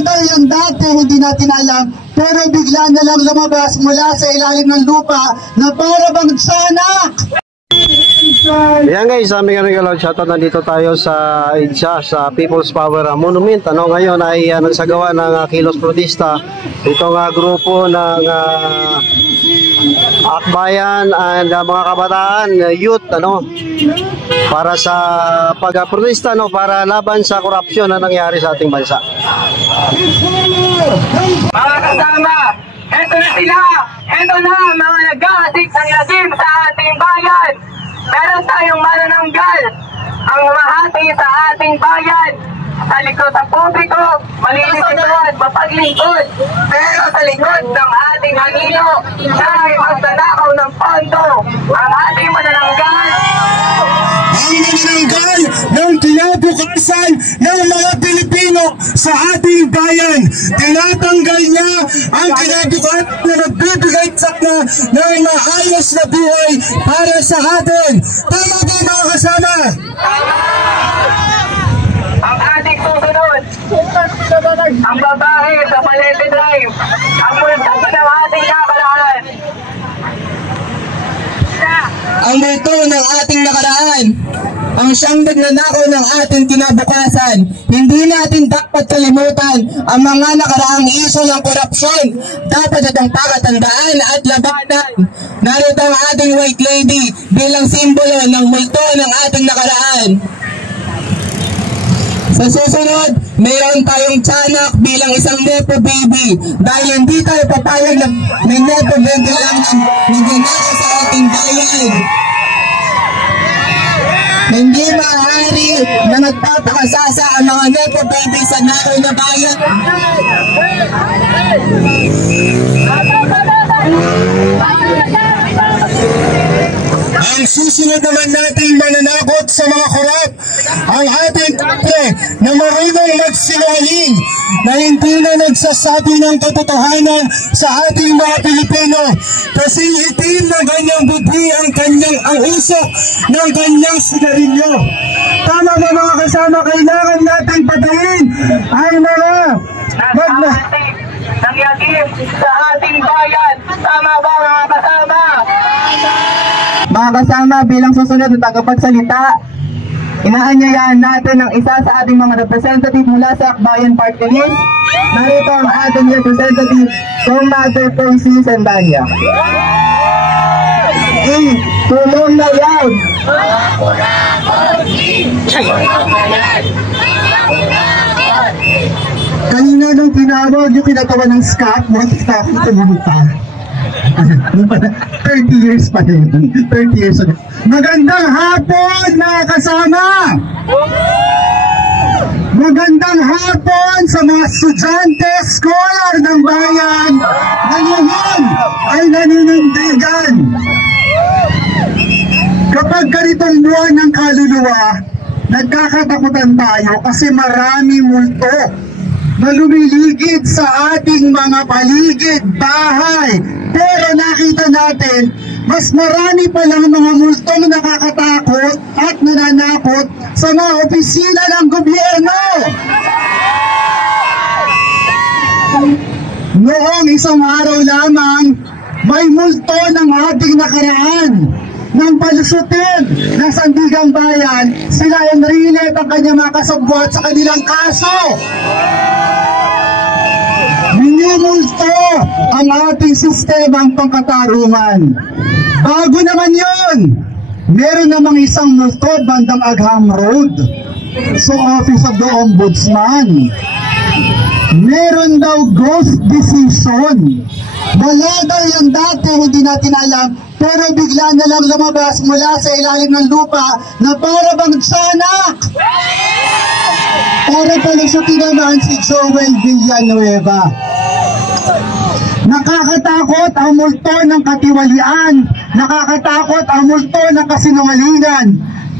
Dahil yung dati hindi natin alam, pero bigla na lang lumabas mula sa ilalim ng lupa na para bang tiyanak. Yan guys, aming shoutout, nandito tayo sa IDSA, sa People's Power Monument. Ngayon ay nagsagawa ng kilos protesta itong grupo ng akbayan and mga kabataan, youth, para sa pagprotesta, para laban sa korupsyon na nangyari sa ating bansa. Mga kasama, eto na sila, eto na mga nag-aasik ng lagim sa ating bayan. Meron tayong manananggal ang mahati sa ating bayan. Sa likod sa publiko, malinis ito at mapaglingkod. Pero sa likod ng ating anino, siya ay magdanakaw ng pondo. Ang ating manananggal ng kinabukasan ng mga Pilipino sa ating bayan. Tinatanggal niya ang kinabukasan na nagbibigay sakna ng maayos na buhay para sa atin. Tama ba mga kasama? ang ating susunod, ang babae sa Palete Drive, ang multo ng ating nakaraan. Ang multo ng ating nakaraan, ang siyang nagnanakaw ng ating kinabukasan. Hindi natin dapat kalimutan ang mga nakaraang isyu ng korupsyon. Dapat itong pakatandaan at labanan. Narito ang ating white lady bilang simbolo ng multo ng ating nakaraan. Sa susunod, mayroon tayong tiyanak bilang isang nepo baby dahil hindi tayo papayag na may nepo baby lang nagnanakaw sa ating bayan. Hindi maaari na nagpapakasasa ang mga nepo baby sa nakoy na bayan. Ang susunod naman natin mananakot sa mga korap, ang ating kapre na marunong magsinungaling, na hindi na nagsasabi ng katotohanan sa ating mga Pilipino. Kasi itim na ganyang bubwi ang usok ng ganyang sigarilyo. Tama ba mga kasama, kailangan natin patayin ang mga nangyagip sa ating bayan. Tama ba mga kasama? Mga kasama, bilang susunod na tagapagsalita, inaanyayahan natin ang isa sa ating mga representative mula sa Akbayan Party List. Narito ang ating representative, Mother Percy Sendanya. Tulong na yan! Kanina nung tinawag yung kinatawa ng Scott, nakikita ko ito bumita. 30 years pa din. 30 years ago. Magandang hapon mga kasama! Magandang hapon sa mga estudyante, scholar ng bayan na ngayon ay naninindigan. Kapag ganitong buwan ng kaluluwa, nagkakatakutan tayo kasi maraming multo na lumiligid sa ating mga paligid, bahay. Pero nakita natin, mas marami palang mga multong nakakatakot at nananakot sa mga opisina ng gobyerno. Noong isang araw lamang, may multo ng ating nakaraan ng palusutin ng Sandigang Bayan. Sila Enrile at ang kanyang mga kasabwat sa kanilang kaso. Minimulto ang ating sistemang pangkatarungan. Bago naman yun, meron namang isang multo bandang Agham Road sa Office of the Ombudsman. Meron daw ghost decision. Wala daw yung dati, hindi natin alam, pero bigla na lang lumabas mula sa ilalim ng lupa na para bang tiyanak. Para pala sa tinamaan si Joel Villanueva. Nakakatakot ang multo ng katiwalian. Nakakatakot ang multo ng kasinungalingan.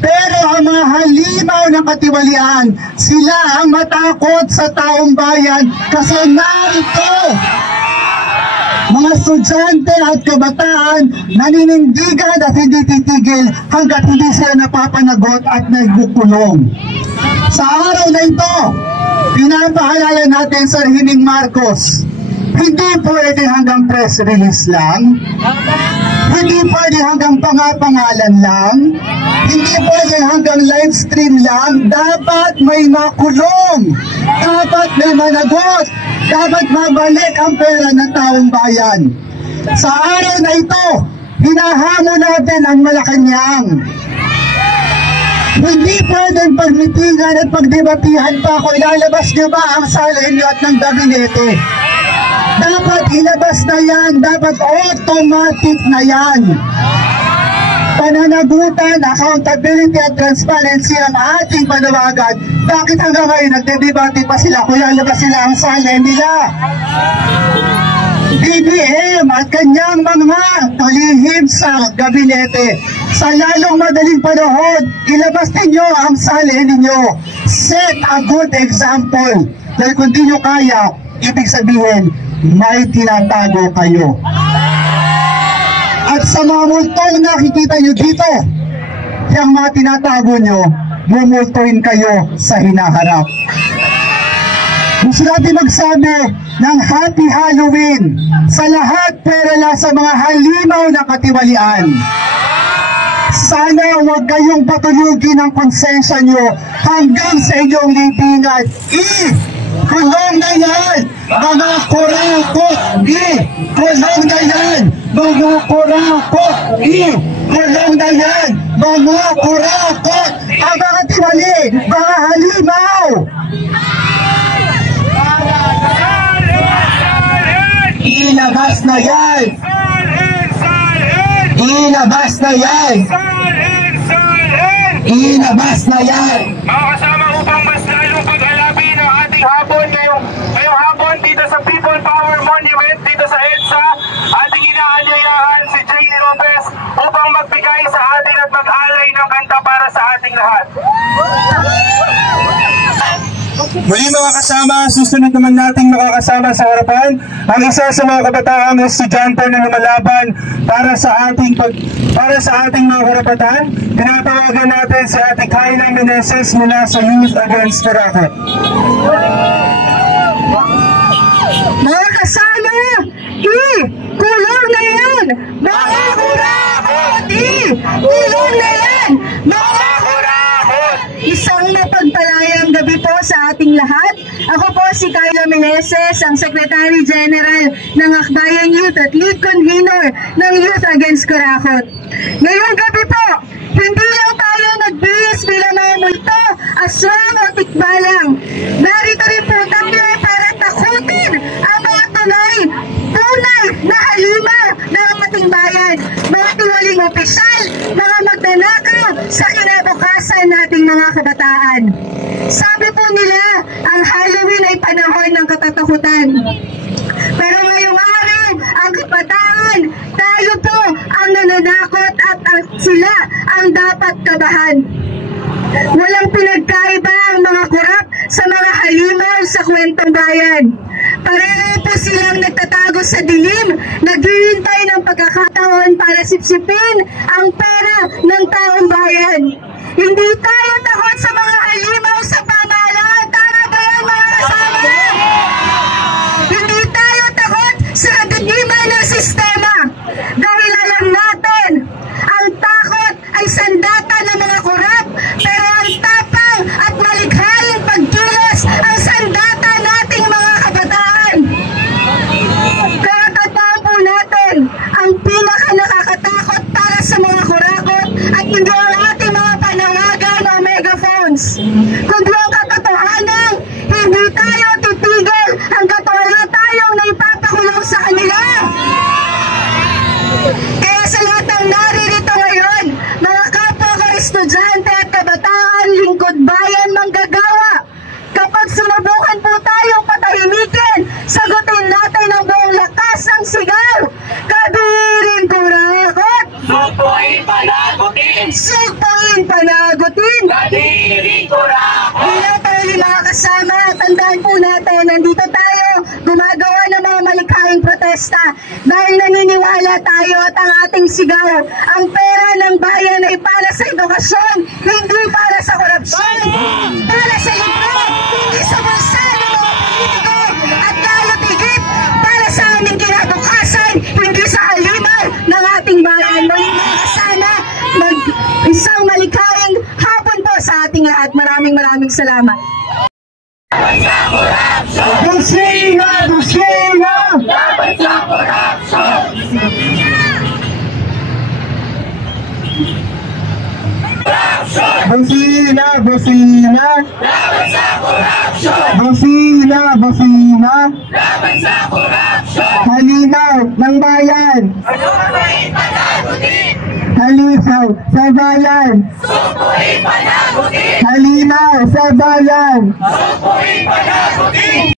Pero ang mga halimaw ng katiwalian, sila ang matakot sa taong bayan kasi narito mga estudyante at kabataan naninindigan at hindi titigil hanggat hindi sila napapanagot at nagbukulong. Sa araw na ito, pinapaalala natin sa Hining Marcos, hindi pwede hanggang press release lang, hindi pwede hanggang pangalan lang, hindi pwede hanggang live stream lang, dapat may makulong, dapat may managot, dapat mabalik ang pera ng taong bayan. Sa araw na ito, hinahamon natin ang Malacanang. Hindi pwedeng pagmitigan at pagdebatihan pa kung ilalabas niyo ba ang sala inyo at ng gabinete. Dapat ilabas na yan, dapat automatic na yan. Pananagutan, accountability at transparency ang ating panawagan. Bakit hanggang ngayon nagdedebate pa sila kung ilalabas sila ang sala nila? BBM at kanyang mga kalihim sa gabinete, sa lalong madaling panahon, ilabas ninyo ang salin ninyo. Set a good example. Dahil kung di nyo kaya, ibig sabihin, may tinatago kayo. At sa mga multong nakikita nyo dito, yung mga tinatago nyo, mumultuin kayo sa hinaharap. Gusto natin magsabi ng Happy Halloween sa lahat pero lang sa mga halimaw na katiwalian. Sana huwag kayong patulugin ang konsensya nyo hanggang sa inyong libingan. Kulong na yan, mga kurakot! Kulong na yan, mga kurakot! Kulong na yan, mga kurakot! Ang mga tiwali, mga halimaw! Ilabas na yan! Ilabas na yan! Ilabas na yan! Mga kasama, upang mas lalong paghalapin ang ating hapon ngayong hapon dito sa People Power Monument dito sa EDSA, ating inaanyayahan si J.D. Lopez upang magbigay sa atin at mag-alay ng kanta para sa ating lahat. Muli mga kasama, susunod naman nating makakasama sa harapan ang isa sa mga kabataang estudyante na lumalaban para sa ating mga karapatan. Tinatawagan natin si Ate Kyla Meneses mula sa Youth Against Corakot. Mga kasama, kulong na yan! Mga kurakot! Kulong na yan! Mga kurakot! Isang mapagpalayang gabi po sa ating lahat. Ako po si Kyla Meneses, ang Secretary General ng Akbayan Youth at Lead Convener ng Youth Against Corakot. Ngayong gabi po, hindi lang tayo nagbihis bilang mga multo, aswang o tikbalang. Narito rin po kami para takutin ang mga tunay na halimaw ng ating bayan, mga tiwaling opisyal, mga magnanakaw sa kinabukasan nating mga kabataan. Sabi po nila, ang Halloween ay panahon ng katatakutan. Pero ngayong araw, ang kabataan, tayo po ang nananakot at sila ang dapat kabahan. Walang pinagkaiba ang mga kurap sa mga halimaw sa kwentong bayan. Pareho po silang nagtatago sa dilim, naghihintay ng pagkakataon para sipsipin ang pera ng taong bayan. Hindi tayo takot sa mga halimaw sa pamahalaan. Tama ba yan mga kasama? Hindi tayo takot sa kadidiman ng sistema. Dahil alam natin, ang takot ay sandata ng mga kurap, pero ang tapang at malikhaing pagkilos ang sandata nating mga kabataan. Kakatao po natin ang pinaka nakakatakot para sa mga kurakot at hindi ang ating mga panawagan o megaphones, kundi ang katotohanan. Hindi tayo titigil hanggat wala tayong naipapakulong sa kanila. Kaya sa lahat ng naririto ngayon, mga kapwa ko estudyante at kabataan, lingkod bayan, manggagawa, kapag sinubukan po tayong patahimikin, sagutin natin ang buong lakas ng sigaw. Kadiring kurakot! Sugpuin panagutin! Sugpuin panagutin! Kadiring kurakot! Bilang tayo mga kasama, tandaan po natin, nandito tayo gumagawa ng mga malikhaing protesta dahil naniniwala tayo at ang ating sigaw, ang pera ng bayan ay para sa edukasyon, hindi para sa korupsyon, para sa Isang malikayang hapon po sa ating lahat. Maraming salamat. Busina! Busina! Busina! Busina! Busina! Busina! Halinaw ng bayan! Halinaw sa bayan! Halinaw sa bayan!